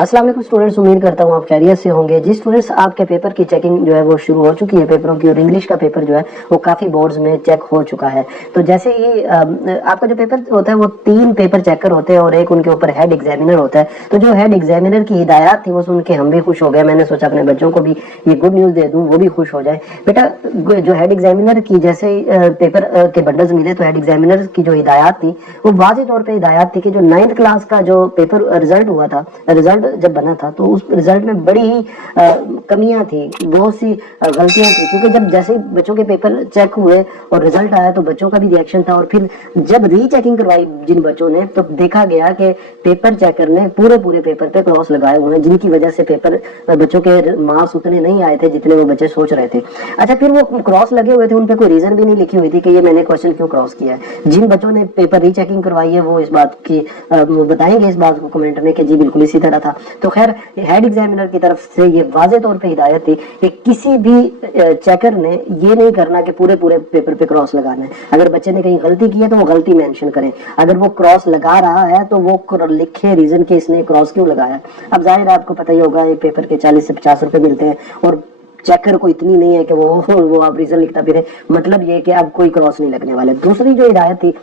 अस्सलाम वालेकुम स्टूडेंट्स, उम्मीद करता हूँ आप खैरियत से होंगे। जिस स्टूडेंट्स आपके पेपर की चेकिंग जो है वो शुरू हो चुकी है पेपरों की, और इंग्लिश का पेपर जो है वो काफ़ी बोर्ड्स में चेक हो चुका है। तो जैसे ही आपका जो पेपर होता है वो 3 पेपर चेकर होते हैं और एक उनके ऊपर हेड एग्जामिनर होता है। तो जो हेड एग्जामिनर की हिदायत थी वो सुन के हम भी खुश हो गए। मैंने सोचा अपने बच्चों को भी ये गुड न्यूज़ दे दूँ, वो भी खुश हो जाए। बेटा जो हेड एग्जामिनर की जैसे पेपर के बंडल्स मिले तो हेड एग्जामिनर की जो हिदायत थी वो वाज़ेह तौर पर हिदायत थी कि जो 9th क्लास का जो पेपर रिजल्ट हुआ था, रिजल्ट जब बना था तो उस रिजल्ट में बड़ी ही कमियां थी, बहुत सी गलतियां थी। क्योंकि जब जैसे बच्चों के पेपर चेक हुए और रिजल्ट आया तो बच्चों का भी रिएक्शन था, और फिर जब रीचेकिंग करवाई जिन बच्चों ने तो देखा गया कि पेपर चेकर ने पूरे पेपर पे क्रॉस लगाए हुए हैं, जिनकी वजह से पेपर बच्चों के मार्क्स उतने नहीं आए थे जितने वो बच्चे सोच रहे थे। अच्छा, फिर वो क्रॉस लगे हुए थे, उन पे कोई रीजन भी नहीं लिखी हुई थी कि ये मैंने क्वेश्चन क्यों क्रॉस किया है। जिन बच्चों ने पेपर रीचेकिंग करवाई है वो इस बात की वो बताएंगे इस बात को कमेंट में कि जी बिल्कुल इसी तरह था। तो खैर हेड एग्जामिनर की तरफ से ये वाज़ेह तौर पे हिदायत थी कि किसी भी चेकर ने ये नहीं करना कि पूरे पेपर पे क्रॉस लगाना है। अगर बच्चे ने कहीं गलती की है तो वो गलती मेंशन करें, अगर वो क्रॉस लगा रहा है तो वो लिखे रीजन के इसने क्रॉस क्यों लगाया। अब जाहिर है आपको पता ही होगा एक पेपर के 40 से 50 रुपए मिलते हैं और चेकर को इतनी नहीं है कि वो आप रीजन लिखता फिरे। मतलब ये कि अब कोई क्रॉस नहीं लगने वाले। दूसरी जो हिदायत थी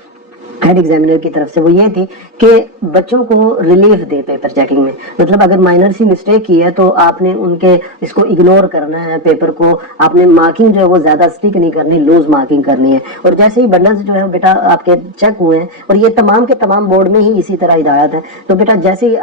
हेड एग्जामिनर की तरफ से वो ये थी कि बच्चों को रिलीफ दे पेपर चेकिंग में। मतलब अगर माइनर सी मिस्टेक की है तो आपने उनके इसको इग्नोर करना है, पेपर को आपने मार्किंग जो है वो ज्यादा स्टिक नहीं करनी, लूज मार्किंग करनी है। और जैसे ही बंडल्स जो है बेटा आपके चेक हुए हैं, और ये तमाम के तमाम बोर्ड में ही इसी तरह हिदायत है, तो बेटा जैसे ही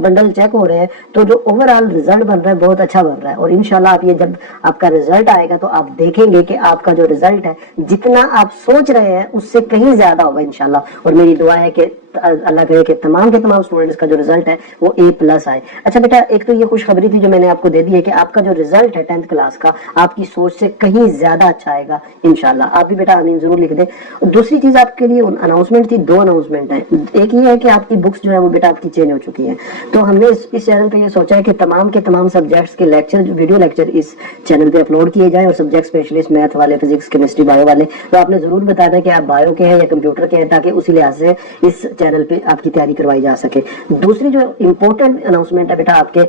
बंडल चेक हो रहे हैं तो जो ओवरऑल रिजल्ट बन रहा है बहुत अच्छा बन रहा है। और इंशाल्लाह आप ये जब आपका रिजल्ट आएगा तो आप देखेंगे कि आपका जो रिजल्ट है जितना आप सोच रहे हैं उससे कहीं ज्यादा होगा इंशाल्लाह। और मेरी दुआ है कि अल्लाह करे कि तमाम के तमाम स्टूडेंट्स का जो रिजल्ट है वो A+ आए। अच्छा बेटा, एक तो ये खुशखबरी थी जो मैंने आपको दे दी है कि आपका जो रिजल्ट है 10th क्लास का आपकी सोच से कहीं ज्यादा अच्छा आएगा इंशाल्लाह। आप भी बेटा आमीन जरूर लिख दें। दूसरी चीज आपके लिए अनाउंसमेंट थी, 2 अनाउंसमेंट है। एक ये है कि आपकी बुक्स जो है वो बेटा आपकी चेंज हो चुकी है। तो हमने इस चैनल पे ये सोचा है कि तमाम के तमाम सब्जेक्ट्स के लेक्चर, वीडियो लेक्चर इस चैनल पे अपलोड किए जाए। और सब्जेक्ट स्पेशलिस्ट मैथ वाले, फिजिक्स, केमिस्ट्री, बायो वाले, तो आपने जरूर बताना कि आप बायो के हैं या कंप्यूटर के हैं, ताकि उसी लिहाज से इस चैनल पे आपकी तैयारी करवाई जा सके। दूसरी जो इंपॉर्टेंट अनाउंसमेंट है बेटा आपके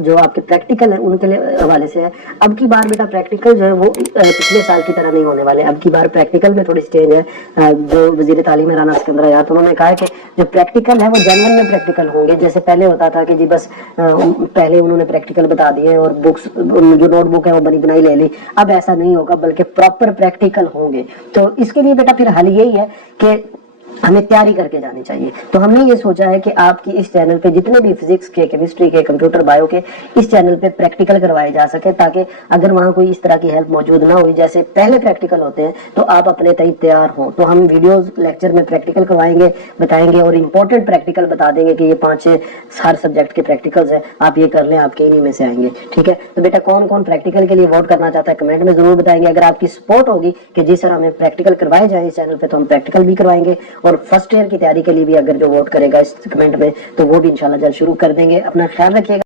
जो आपके प्रैक्टिकल है उनके लिए हवाले से है। अब की बार बेटा प्रैक्टिकल जो है वो पिछले साल की तरह नहीं होने वाले। अब की बार प्रैक्टिकल में थोड़ी चेंज है। जो वजीर तालीम है राना सिकंदर आजाद, उन्होंने कहा है कि जो प्रैक्टिकल है वो जनवरी में प्रैक्टिकल होंगे। जैसे पहले होता था कि जी बस पहले उन्होंने प्रैक्टिकल बता दिए और बुक्स जो नोटबुक है वो बनी बनाई ले ली। अब ऐसा नहीं होगा, बल्कि प्रॉपर प्रैक्टिकल होंगे। तो इसके लिए बेटा फिर हल यही है कि हमें तैयारी करके जानी चाहिए। तो हमने ये सोचा है कि आपकी इस चैनल पे जितने भी फिजिक्स के, केमिस्ट्री के, कंप्यूटर, बायो के इस चैनल पे प्रैक्टिकल करवाए जा सके, ताकि अगर वहाँ कोई इस तरह की हेल्प मौजूद ना हुई जैसे पहले प्रैक्टिकल होते हैं तो आप अपने तय तैयार हो। तो हम वीडियोस लेक्चर में प्रैक्टिकल करवाएंगे, बताएंगे और इंपॉर्टेंट प्रैक्टिकल बता देंगे कि ये 5-6 हर सब्जेक्ट के प्रैक्टिकल्स हैं, आप ये कर लें, आपके इन्हीं में से आएंगे। ठीक है, तो बेटा कौन कौन प्रैक्टिकल के लिए वोट करना चाहता है कमेंट में जरूर बताएंगे। अगर आपकी सपोर्ट होगी कि जी सर हमें प्रैक्टिकल करवाए जाए इस चैनल पे, तो हम प्रैक्टिकल भी करवाएंगे। और फर्स्ट ईयर की तैयारी के लिए भी अगर जो वोट करेगा इस कमेंट में तो वो भी इंशाल्लाह जल्द शुरू कर देंगे। अपना ख्याल रखिएगा।